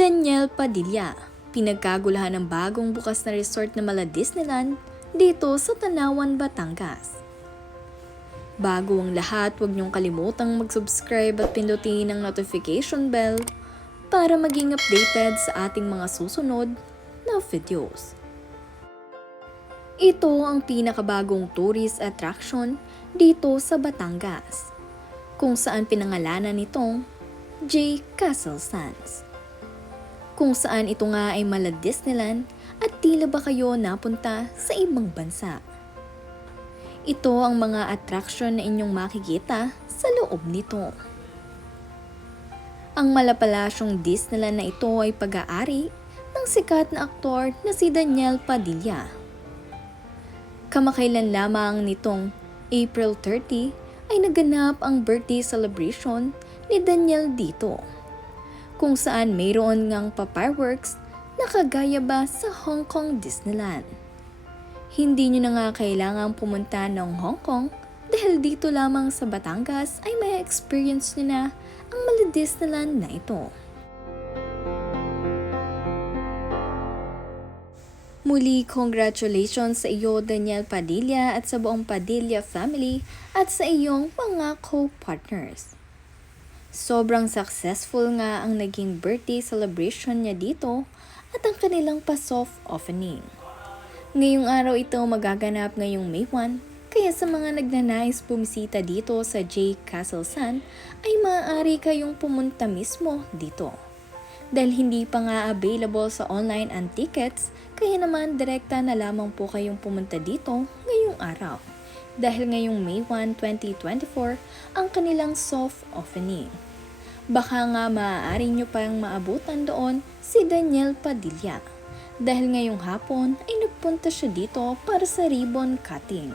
Daniel Padilla, pinagkagulahan ng bagong bukas na resort na mala Disneyland dito sa Tanawan, Batangas. Bago ang lahat, huwag niyong kalimutang mag-subscribe at pindutin ang notification bell para maging updated sa ating mga susunod na videos. Ito ang pinakabagong tourist attraction dito sa Batangas, kung saan pinangalanan nitong J. Castle Sands. Kung saan ito nga ay mala Disneyland at tila ba kayo napunta sa ibang bansa. Ito ang mga attraction na inyong makikita sa loob nito. Ang malapalasyong Disneyland na ito ay pag-aari ng sikat na aktor na si Daniel Padilla. Kamakailan lamang nitong April 30 ay naganap ang birthday celebration ni Daniel dito, kung saan mayroon ngang pa-fireworks na kagaya ba sa Hong Kong Disneyland. Hindi nyo na nga kailangang pumunta ng Hong Kong dahil dito lamang sa Batangas ay may experience nyo na ang mala Disneyland na ito. Muli, congratulations sa iyo Daniel Padilla at sa buong Padilla family at sa iyong mga co-partners. Sobrang successful nga ang naging birthday celebration niya dito at ang kanilang pa-soft opening. Ngayong araw ito magaganap ngayong May 1, kaya sa mga nagnanais bumisita dito sa J. Castle Sands ay maaari kayong pumunta mismo dito. Dahil hindi pa nga available sa online ang tickets, kaya naman direkta na lamang po kayong pumunta dito ngayong araw. Dahil ngayong May 1, 2024 ang kanilang soft opening. Baka nga maaari nyo pang maabutan doon si Daniel Padilla. Dahil ngayong hapon ay nagpunta siya dito para sa ribbon cutting.